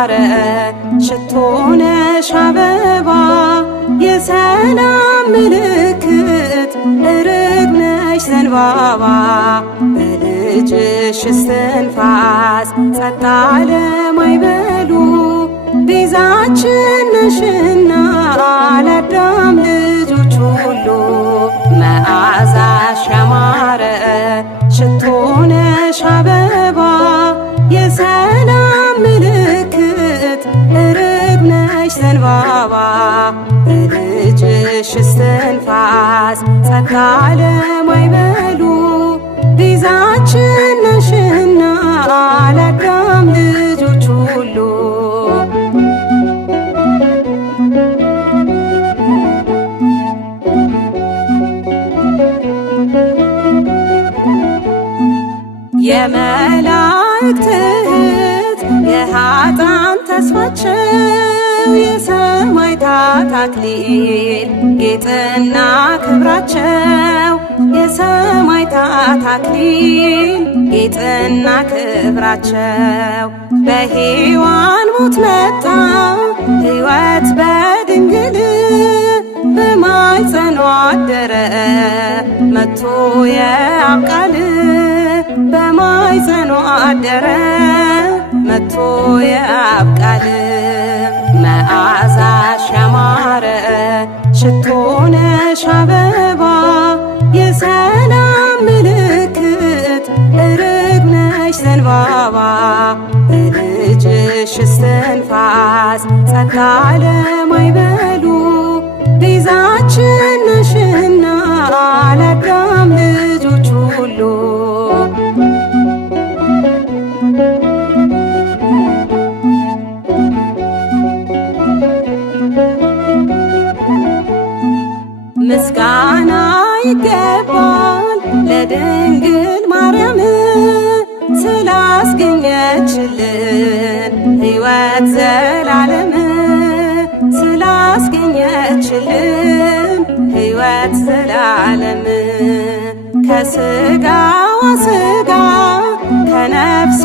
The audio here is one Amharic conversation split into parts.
ያማረ ሽቶ ነሽ አበባ የሰላም ምልክት ርግብ ነሽ ዘንባባ በልጅሽ እስትንፋስ ጸጥ አለ ማዕበሉ ቤዛችን ነሽና ለአዳም ልጆች ሁሉ መዓዛሽ ያማረ ሽቶ ነሽ አበባ የሰላም ምልክት ርግብ ነሽ ዘንባባ በልጅሽ እስትንፋስ ጸጥ አለ ማዕበሉ ቤዛችን ነሽና ለአዳም ልጆች ሁሉ የመላእክት እህት የኃጥአን ተስፋቸው የሰማዕታት አክሊል ጌጥና ክብራቸው የሰማዕታት አክሊል ጌጥና ክብራቸው በሔዋን ሞት መጣ ሕይወት በድንግል በማኅፀኗ አደረ መጥቶ የአብ ቃል በማኅፀኗ አደረ መጥቶ የአብ ቃል መዓዛሽ ያማረ ሽቶ ነሽ አበባ የሰላም ምልክት ርግብ ነሽ ዘንባባ በልጅሽ እስትንፋስ ጸጥ አለ ማዕበሉ ቤዛችን ነሽና ለአዳም ልጆች ሁሉ ምስጋና ይገባል ለድንግል ማርያም ስላስገኘችልን ሕይወት ዘላለም ስላስገኘችልን ሕይወት ዘላለም ከሥጋዋ ሥጋ ከነፍሷ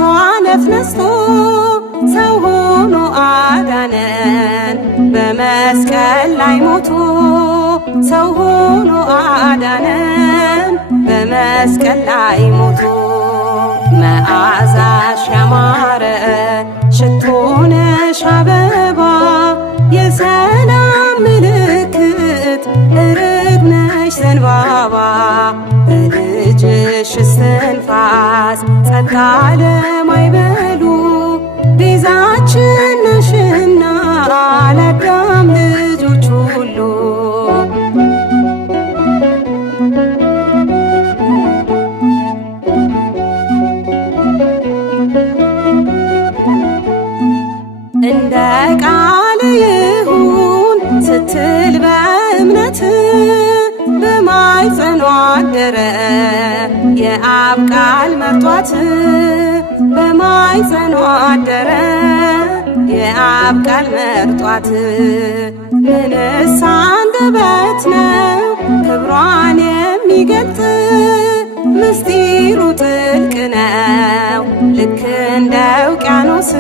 ነፍስ ነስቶ ሰው ሆኖ አዳነን በመስቀል ላይ ሞቶ ሰው ሆኖ አዳነን በመስቀል ላይ ሞቶ መዓዛሽ ያማረ ሽቶ ነሽ አበባ የሰላም ምልክት ርግብ ነሽ ዘንባባ በልጅሽ እስትንፋስ ጸጥ አለ ማዕበሉ ቤዛችን ነሽና ለአዳም ልጆች ሁሉ እንደ ቃል ይሁን ስትል በእምነት በማኅፀኗ አደረ የአብ ቃል መርቷት በማኅፀኗ አደረ የአብ ቃል መርጧት ምንስ አንደበት ነው ክብሯን የሚገልጥ ምስጢሩ ጥልቅ ነው ልክ እንደ ውቅያኖስ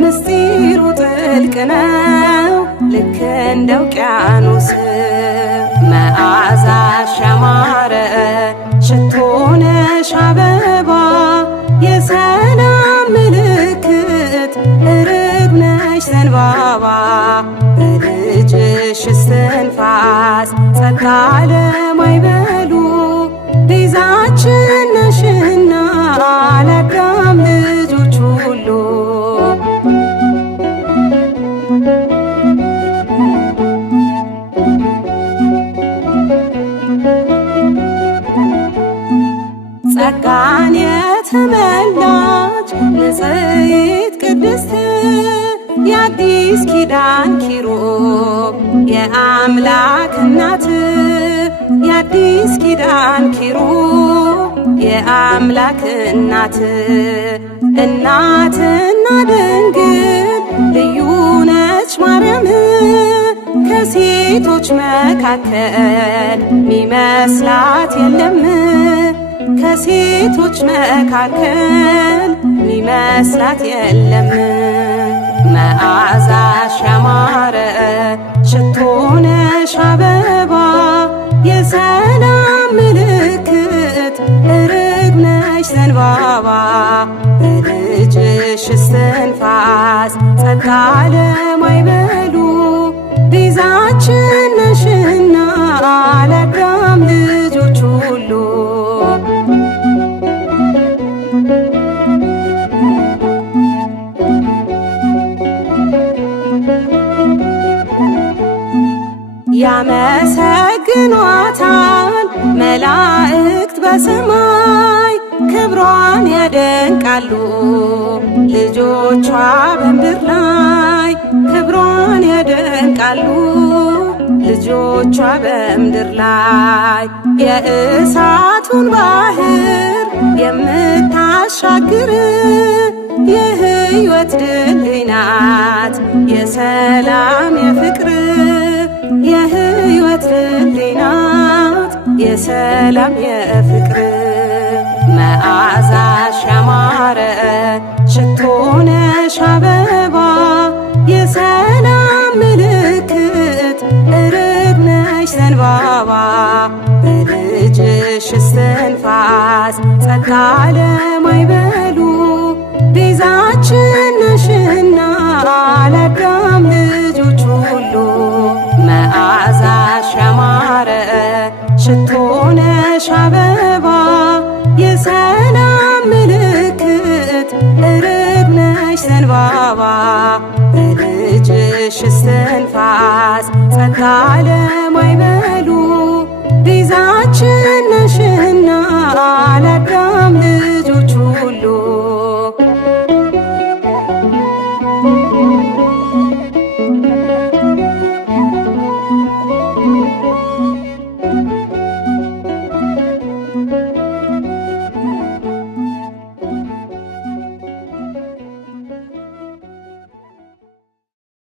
ምስጢሩ ጥልቅ ነው ልክ እንደ ውቅያኖስ መዓዛሽ ያማረ ሽቶ ነሽ አበባ የሰላም ምልክት ርግብ ነሽ ዘንባባ በልጅሽ እስትንፋስ ጸጥ አለ ማዕበሉ ቤዛችን ነሽና ለአዳም ልጆች ሁሉ ጸጋን የተመላች ንጽሕት ቅድስት የአዲስ ኪዳን ኪሩብ የአምላክ እናት የአዲስ ኪዳን ኪሩብ የአምላክ እናት እናትና ድንግል ልዩ ነች ማርያም ከሴቶች መካከል ሚመስላት የለም ከሴቶች መካከል ሚመስላት የለም መዓዛሽ ያማረ ሽቶ ነሽ አበባ የሰላም ምልክት ርግብ ነሽ ዘንባባ በልጅሽ እስትንፋስ ጸጥ አለ ማዕበሉ ቤዛችን ነሽና ለአዳም ልጆች ሁሉ ያመሰግኗታል መላእክት በሰማይ ክብሯን ያደንቃሉ ልጆቿ በምድር ላይ ክብሯን ያደንቃሉ ልጆቿ በምድር ላይ የእሳቱን ባህር የምታሻግር የሕይወት ድልድይ ናት የሰላም የፍቅር የሕይወት ድልድይ ናት የሰላም የፍቅር መዓዛሽ ያማረ ሽቶ ነሽ አበባ የሰላም ምልክት ርግብ ነሽ ዘንባባ በልጅሽ እስትንፋስ ጸጥ አለ ማዕበሉ ቤዛችን ነሽና ለአዳም ልጆች ሁሉ መዓዛሽ ያማረ ሽቶ ነሽ አበባ የሰላም ምልክት ርግብ ነሽ ዘንባባ በልጅሽ እስትንፋስ ጸጥ አለ ማዕበሉ ቤዛችን ነሽና